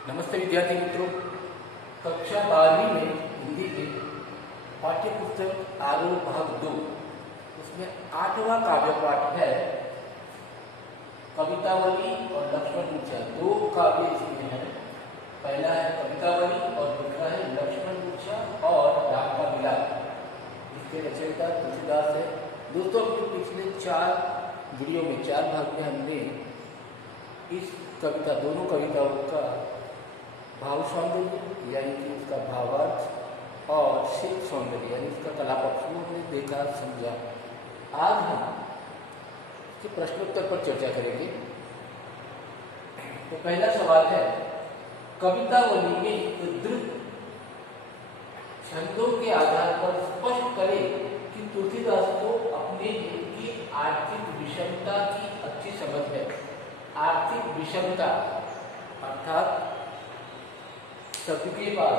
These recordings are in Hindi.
नमस्ते विद्यार्थी मित्रों। कक्षा 12वीं में हिंदी के पाठ्य पुस्तक आरोह भाग 2 उसमें 8वां काव्य पाठ है कवितावली और लक्ष्मण मूर्छा। दो काव्य इसमें है, पहला है कवितावली और दूसरा है लक्ष्मण मूर्छा और राम का मिलाप, जिसके रचयिता तुलसीदास है। दोस्तों, अपने पिछले 4 वीडियो में 4 भाग में हमने इस कविता दोनों कविताओं का भाव सौंदर्य यानी कि उसका भावार्थ और शिल्प सौंदर्य यानी उसका कला पक्ष को हमने देखा समझा। आज हम इसके प्रश्नोत्तर पर चर्चा करेंगे। तो पहला सवाल है, कवितावली में उद्धृत छंदों के आधार पर स्पष्ट करें कि तुलसीदास को अपने युग की आर्थिक विषमता की अच्छी समझ है। आर्थिक विषमता अर्थात सबके पास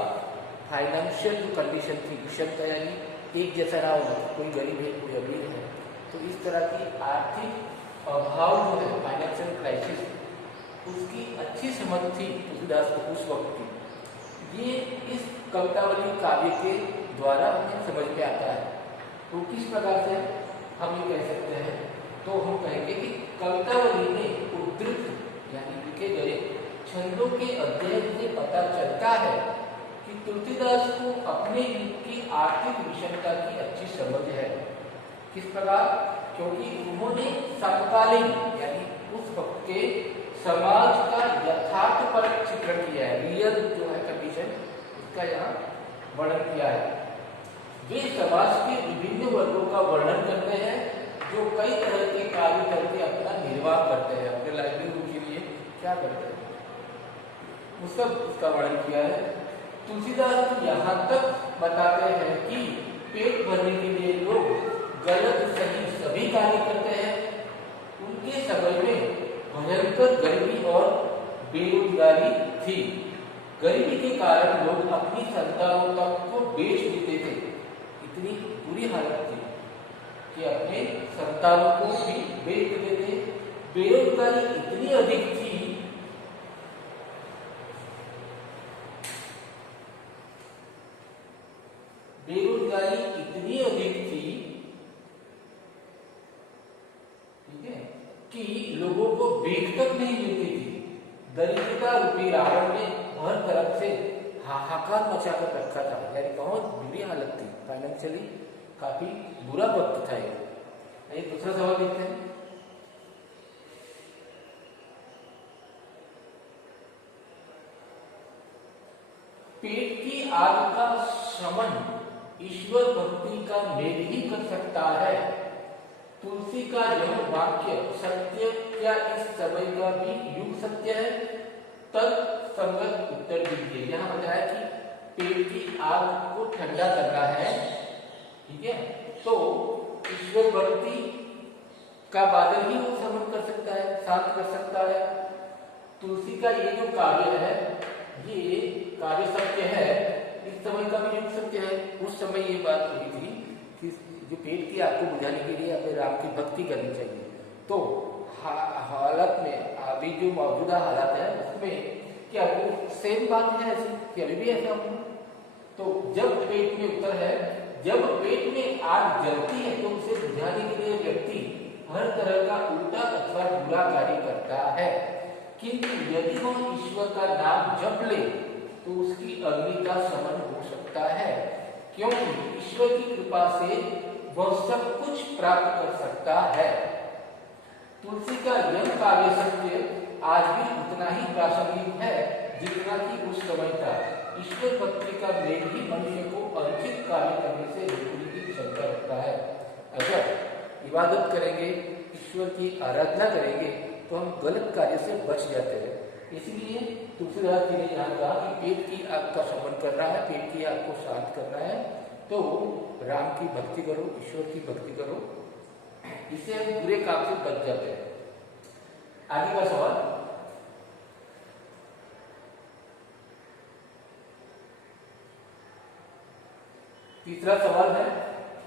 फाइनेंशियल जो कंडीशन थी, विषमता यानी एक जैसा रहा होगा, कोई गरीब है कोई अमीर है, तो इस तरह की आर्थिक अभाव जो है फाइनेंशियल क्राइसिस, उसकी अच्छी समझ थी तुलसीदास को उस वक्त की। ये इस कवितावली काव्य के द्वारा हमें समझ में आता है। तो किस प्रकार से हम ये कह सकते हैं, तो हम कहेंगे कि कवितावली में उद्धृत यानी लिखे गए छंदों के अध्ययन से पता चलता है कि तुलसीदास को अपने युग की आर्थिक विषमता की अच्छी समझ है। किस प्रकार? क्योंकि उन्होंने समकालीन यानी उस वक्त के समाज का यथार्थपरक चित्रण किया है, रियल जो है कंडीशन उसका यहाँ वर्णन किया है। वे समाज के विभिन्न वर्गों का वर्णन करते हैं जो कई तरह के कार्य करके अपना निर्वाह करते हैं, अपने लाइवलीहुड के लिए क्या करते हैं उसका वर्णन किया है। तुलसीदास यहाँ तक बताते हैं कि पेट भरने के लिए लोग गलत सही सभी कार्य करते हैं। उनके समय में भयंकर गरीबी और बेरोजगारी थी। गरीबी के कारण लोग अपनी संतानों तक को बेच देते थे। इतनी बुरी हालत थी कि अपने संतानों को भी बेच देते थे। बेरोजगारी इतनी अधिक थी, बेरोजगारी इतनी अधिक थी, ठीक है, कि लोगों को भीख तक नहीं मिलती थी। दरिद्रता रूपी रावण ने हर तरफ से हाहाकार मचा कर रखा था, यानी बहुत बुरी हालत थी, फाइनेंशियली काफी बुरा वक्त था ये। दूसरा सवाल देखते हैं। पेट की आग का शमन ईश्वर भक्ति का मेल ही कर सकता है। तुलसी का यह वाक्य सत्य क्या इस समय का भी युग सत्य है? तत्संगत उत्तर दीजिए। यहाँ बताया कि पेट की आग को ठंडा करना है, ठीक है, तो ईश्वर भक्ति का बादल ही वो शमन कर सकता है, शांत कर सकता है। तुलसी का ये जो काव्य है, ये काव्य सत्य है, इस समय का भी युग सत्य है। उस समय ये बात हुई थी कि जो पेट की आग को बुझाने के लिए हमें राम की भक्ति करनी चाहिए। तो हालत में अभी जो मौजूदा हालत है उसमें क्या वो सेम बात है ऐसी कि अभी भी ऐसा हो? तो जब पेट में उत्तर है, जब पेट में आग जलती है तो उसे बुझाने के लिए व्यक्ति हर तरह का उल्टा अथवा बुरा कार्य करता है, किंतु यदि वह ईश्वर का नाम जप ले तो उसकी अग्नि का शमन हो सकता है, क्योंकि ईश्वर की कृपा से वह सब कुछ प्राप्त कर सकता है। तुलसी का यह काव्य सत्य आज भी उतना ही प्रासंगिक है जितना कि उस समय था। ईश्वर भक्ति का मेल ही मनुष्य को अनुचित कार्य करने से रोकने की क्षमता रखता है। अगर इबादत करेंगे, ईश्वर की आराधना करेंगे तो हम गलत कार्य से बच जाते हैं। इसलिए तुलसीदास जी ने यहाँ कहा कि पेट की आग का शमन करना है, पेट की आग को शांत करना है, तो राम की भक्ति करो, ईश्वर की भक्ति करो, इससे हम बुरे काम से बच जाते हैं। आगे का सवाल, तीसरा सवाल है,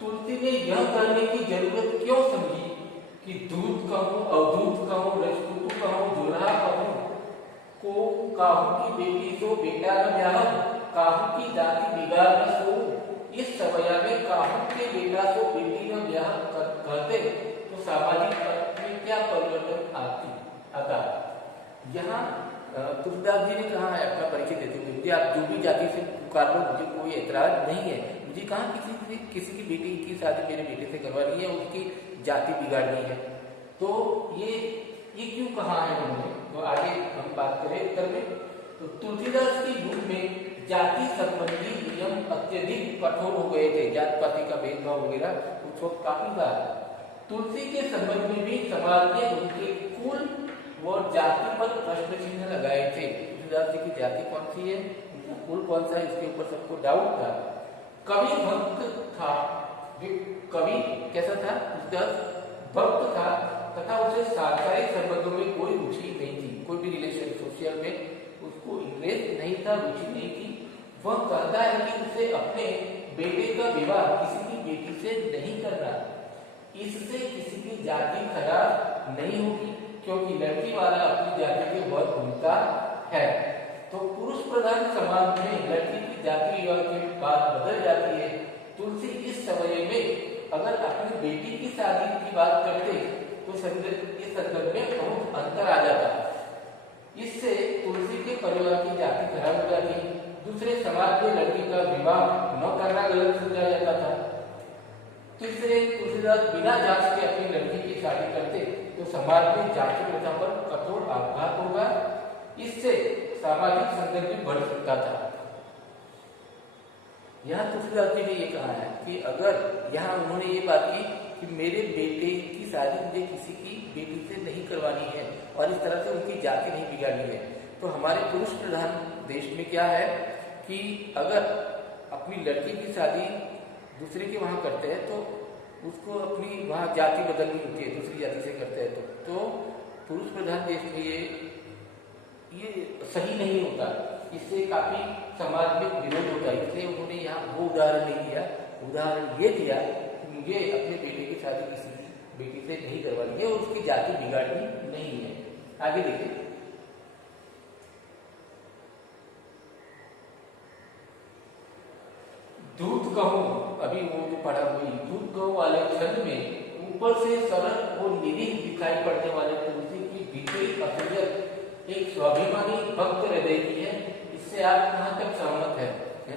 तुलसी ने यह करने की जरूरत क्यों समझी कि दूत कहूं, अवधूत कहूं, रजपूत कहूं, जोधा कहूं, को काहू की बेटी सो बेटा न ब्याह, काहू की जाति बिगाड़ न सो। इस सवया में काहू के बेटा सो बेटी न ब्याह कहते तो सामाजिक अर्थ में क्या परिवर्तन आता। यहाँ तुलसीदास जी ने कहा है अपना परिचय देते हुए, मुझे आप जो भी जाति से पुकार लो, मुझे कोई ऐतराज नहीं है, मुझे कहा किसी की बेटी की शादी मेरे बेटे से करवानी है, उसकी जाति बिगाड़नी है। तो ये क्यों कहा है उन्होंने, तो आगे हम बात करें उत्तर में। तो तुलसीदास के युग में जाति संबंधी नियम अत्यधिक कठोर हो गए थे, जात पाति का भेदभाव वगैरह उस वक्त काफी था। तुलसी के संबंध में भी समाज ने उनके कुल व जाति पर प्रश्न चिन्ह लगाए थे। तुलसीदास जी की जाति कौन सी है, उनका कुल कौन सा है, इसके ऊपर सबको डाउट था। कवि भक्त था, कवि कैसा था, तुलसीदास भक्त था तथा उसे सांसारिक संबंधों में कोई रुचि नहीं थी, कोई भी रिलेशन सोशल में उसको इंटरेस्ट नहीं था, रुचि नहीं थी। वह कहता है कि उसे अपने बेटे का विवाह किसी की बेटी से नहीं करना, इससे किसी की जाति खराब नहीं होगी, क्योंकि लड़की वाला अपनी जाति के बहुत भूलता है। तो पुरुष प्रधान समाज में लड़की की जाति विवाह की बात बदल जाती है। तुलसी इस समय में अगर अपनी बेटी की शादी की बात करते तो इस संदर्भ में बहुत अंतर आ जाता। इससे तुलसी के परिवार की जाति खराब हो जाती, दूसरे समाज में लड़की का विवाह न करना गलत समझा जाता था। तीसरे तुलसीदास बिना जांच के अपनी लड़की की शादी करते तो समाज में जाति प्रथा पर कठोर आघात होगा, इससे सामाजिक संघर्ष बढ़ सकता था। यहाँ तुलसीदास जी ने ये कहा है कि अगर यहाँ उन्होंने ये बात की कि मेरे बेटे की शादी मुझे किसी की बेटी से नहीं करवानी है और इस तरह से उनकी जाति नहीं बिगाड़नी है, तो हमारे पुरुष प्रधान देश में क्या है कि अगर अपनी लड़की की शादी दूसरे के वहाँ करते हैं तो उसको अपनी वहाँ जाति बदलनी होती है, दूसरी जाति से करते हैं तो पुरुष प्रधान देश में ये सही नहीं होता, इससे काफी समाज में विरोध होता है। इसलिए उन्होंने यहाँ वो उदाहरण नहीं दिया, उदाहरण ये दिया कि मुझे अपने बेटे की शादी किसी की बेटी से नहीं करवानी है और उसकी जाति बिगाड़नी नहीं है। आगे देखिए, दूध कहूं, अभी वो जो पढ़ा हुई दूध कहूं वाले छंद में ऊपर से सरल और निरीह दिखाई पड़ने वाले तुलसी की भीतरी असलियत एक स्वाभिमानी भक्त हृदय की है। इससे आप कहाँ तक सहमत है?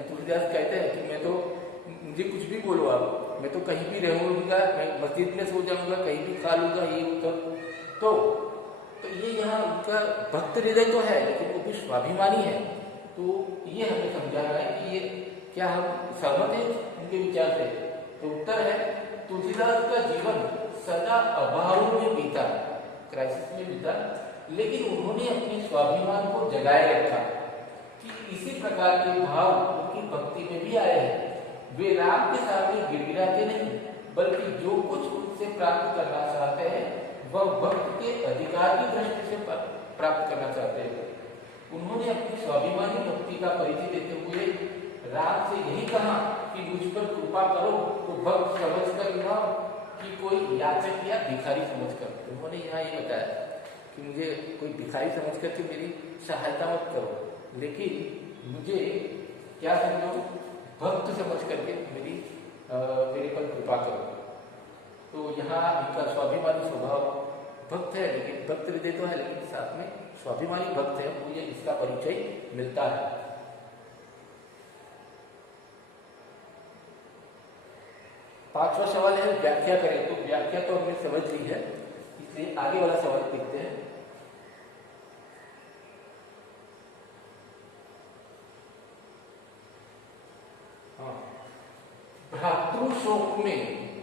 तुलसीदास कहते हैं कि मैं तो, मुझे कुछ भी बोलो आप, मैं तो कहीं भी रहूंगा, मैं मस्जिद में सो जाऊंगा, कहीं भी खा लूंगा, ये तो ये यहाँ उनका भक्त हृदय तो है, लेकिन वो भी स्वाभिमानी है। तो ये हमें समझाना है कि ये क्या हम सहमत हैं उनके विचार से? तो उत्तर है, तुलसीदास का जीवन सदा अभाव में बीता, क्राइसिस में बीता, लेकिन उन्होंने अपने स्वाभिमान को जगाए रखा कि इसी प्रकार के भाव उनकी भक्ति में भी आए हैं। वे राम के सामने गिड़गिड़ाते नहीं, बल्कि जो कुछ उनसे प्राप्त करना चाहते हैं वह भक्त के अधिकार की दृष्टि से प्राप्त करना चाहते हैं। उन्होंने अपनी स्वाभिमानी भक्ति का परिचय देते हुए राम से यही कहा कि मुझ पर कृपा करो, तो भक्त समझकर न कि कोई याचक या भिखारी समझकर। उन्होंने यहाँ ये बताया कि मुझे कोई भिखारी समझकर के मेरी सहायता मत करो, लेकिन मुझे क्या समझो, भक्त समझ करके मेरे पर कृपा करो। तो यहाँ इनका स्वाभिमानी स्वभाव भक्त है, लेकिन भक्त हृदय तो है, लेकिन साथ में स्वाभिमानी भक्त है, मुझे इसका परिचय मिलता है। पांचवा सवाल है व्याख्या करें। तो व्याख्या तो हमने समझ ली है, इसलिए आगे वाला सवाल देखते हैं। भ्रातृ शोक में,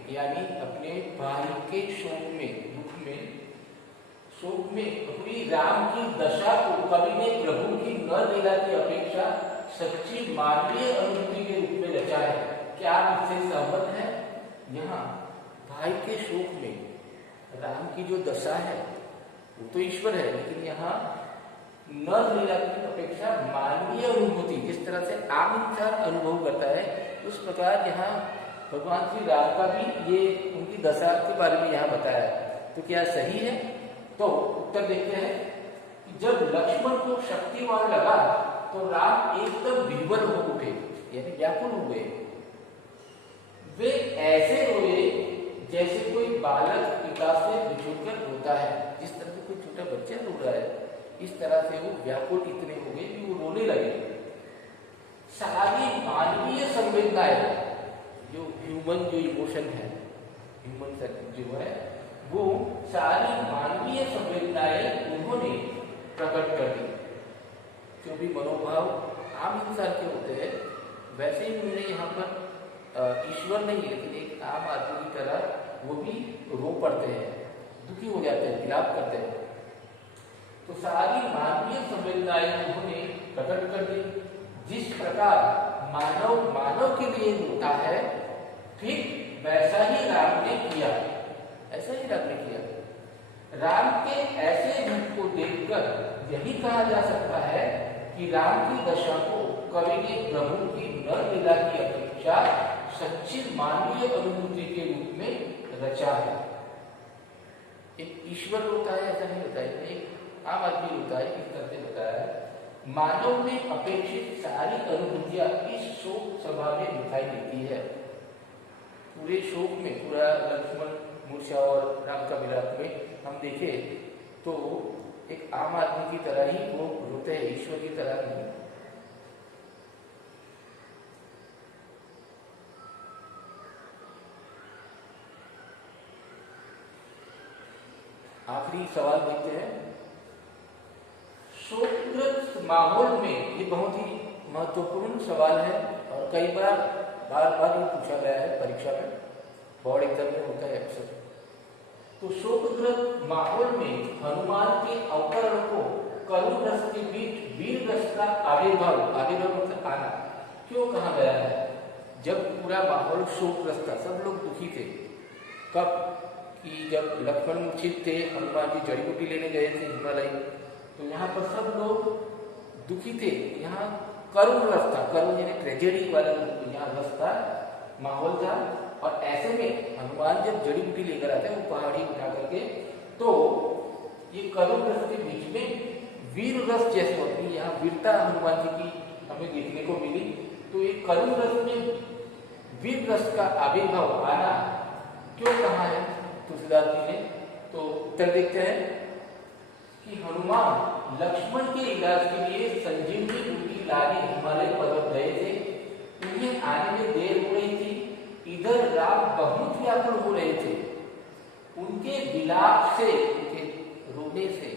यानी अपने भाई के शोक में, दुख में, शोक में हुई राम की दशा को कवि ने प्रभु की नर लीला की अपेक्षा सच्ची मानवीय अनुभूति के रूप में रचा है। क्या आप इससे सहमत हैं? यहाँ भाई के शोक में राम की जो दशा है वो तो ईश्वर है, लेकिन यहाँ नर लीला की अपेक्षा मानवीय अनुभूति, जिस तरह से आम इंसान अनुभव करता है, उस प्रकार यहाँ भगवान श्री राम का भी ये उनकी दशा के बारे में यहाँ बताया है। तो क्या सही है? तो उत्तर देखते हैं। कि जब लक्ष्मण को शक्तिवान लगा तो राम एकदम विह्वल हो उठे, यानी व्याकुल हो गए। वे ऐसे रोए जैसे कोई बालक पिता से बिछुड़कर रोता है। जिस तरह से कोई छोटा बच्चा रो रहा है, इस तरह से वो व्याकुल इतने हो गए कि वो रोने लगे। सारी मानवीय संवेदनाएं, जो ह्यूमन जो इमोशन है, ह्यूमन जो है, वो सारी मानवीय संवेदनाएं उन्होंने प्रकट कर दी। जो भी मनोभाव आम इंसान के होते हैं, वैसे ही उन्होंने यहाँ पर ईश्वर नहीं, लेकिन एक आम आदमी की तरह वो भी रो पड़ते हैं, दुखी हो जाते हैं, विलाप करते हैं। तो सारी मानवीय संवेदनाएं उन्होंने प्रकट कर दी। जिस प्रकार मानव के लिए होता है, ठीक वैसा ही राम ने किया, ऐसा ही राम ने किया। राम के ऐसे रूप को देखकर यही कहा जा सकता है कि राम की दशा को कवि ने प्रभु की नर लीला की अपेक्षा सच्ची मानवीय अनुभूति के रूप में रचा है। एक ईश्वर होता है ऐसा नहीं होता है, एक आम आदमी होता है, इस तरह से बताया है। मानव में अपेक्षित सारी अनुभूतियां इस शोक सभा में दिखाई देती है। पूरे शोक में, पूरा लक्ष्मण मूर्छा और राम का विलाप में हम देखें तो एक आम आदमी की तरह ही वो रोते हैं, ईश्वर की तरह नहीं। आखिरी सवाल देखते हैं। शोकग्रस्त माहौल में, ये बहुत ही महत्वपूर्ण सवाल है और कई बार ये पूछा गया है परीक्षा में, बोर्ड एग्जाम में होता है अक्सर। तो शोकग्रस्त माहौल में हनुमान के अवतरण को करुण रस के बीच वीर रस का आविर्भाव मतलब आना क्यों कहा गया है? जब पूरा माहौल शोकग्रस्त था, सब लोग दुखी थे। कब कि जब लक्ष्मण मूर्छित थे, हनुमान जी जड़ी बूटी लेने गए थे हिमालय, तो यहाँ पर सब लोग दुखी थे। यहाँ करुण रस था, करुण यानी ट्रेजेडी वाला यहाँ रस था, माहौल था। और ऐसे में हनुमान जब जड़ी बूटी लेकर आते हैं, वो पहाड़ी उठा करके, तो ये करुण रस के बीच में वीर रस जैसे होती है, यहाँ वीरता हनुमान जी की हमें देखने को मिली। तो ये करुण रस में वीर रस का आविर्भाव आना क्यों कहा है तुलसीदास जी ने? तो उत्तर देखते हैं कि हनुमान लक्ष्मण के इलाज के लिए संजीवनी बूटी लाने हिमालय पर्वत गए थे। उन्हें आने में देर हो रही थी। इधर राम बहुत व्याकुल हो रहे थे। उनके विलाप से, उनके रोने से,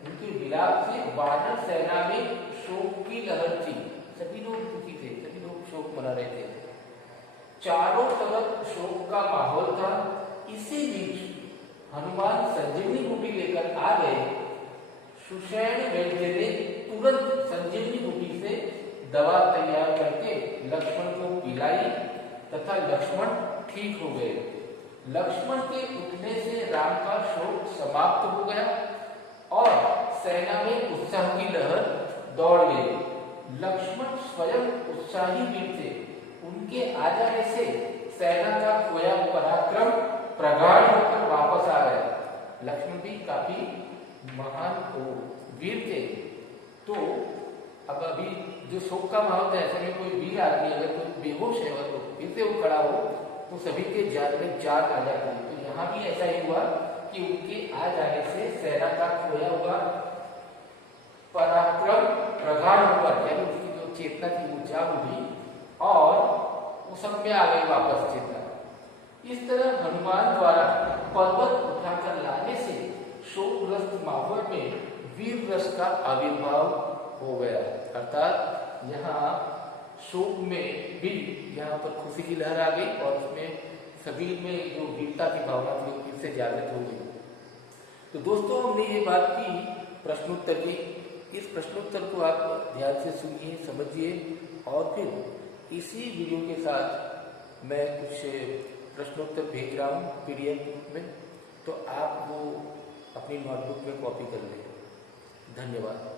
उनके विलाप से वानर सेना में शोक की लहर थी। सभी लोग दुखी थे, सभी लोग शोक मना रहे थे। चारों तरफ शोक का माहौल था। इसी बीच हनुमान संजीवनी बूटी लेकर आ गए। सुषैण वैद्य ने तुरंत संजीवनी बूटी से दवा तैयार करके लक्ष्मण को पिलाई तथा लक्ष्मण ठीक हो गए। लक्ष्मण के उठने से राम का शोक समाप्त हो गया और सेना में उत्साह की लहर दौड़ गई। लक्ष्मण स्वयं उत्साही वीर थे। उनके आ जाने से सेना का खोया पराक्रम प्रगाढ़ होकर वापस आ गया। लक्ष्मण भी काफी महान वीर थे। तो अब अभी जो शोक का माहौल था, ऐसे में कोई वीर आदमी अगर कोई बेहोश है और फिर से वो खड़ा हो तो सभी के जान में जाग आ जाती है। तो यहाँ भी ऐसा ही हुआ कि उनके आ जाने से सेना का खोया हुआ पराक्रम प्रगाढ़ होकर, यानी उसकी जो चेतना थी वो जाग उठी और वो सब में आ गई वापस चेतना। इस तरह हनुमान द्वारा पर्वत उठाकर लाने से शोकग्रस्त माहौल में वीर रस का आविर्भाव हो गया। अर्थात यहाँ शोक में भी यहाँ पर खुशी की लहर आ गई और उसमें सभी में जो वीरता की भावना थी वो फिर से जागृत हो गई। तो दोस्तों, हमने ये बात की प्रश्नोत्तर की। इस प्रश्नोत्तर को आप ध्यान से सुनिए, समझिए और फिर इसी वीडियो के साथ मैं कुछ प्रश्नोत्तर भेज रहा हूँ PDF में, तो आप वो अपनी नोटबुक में कॉपी कर लें। धन्यवाद।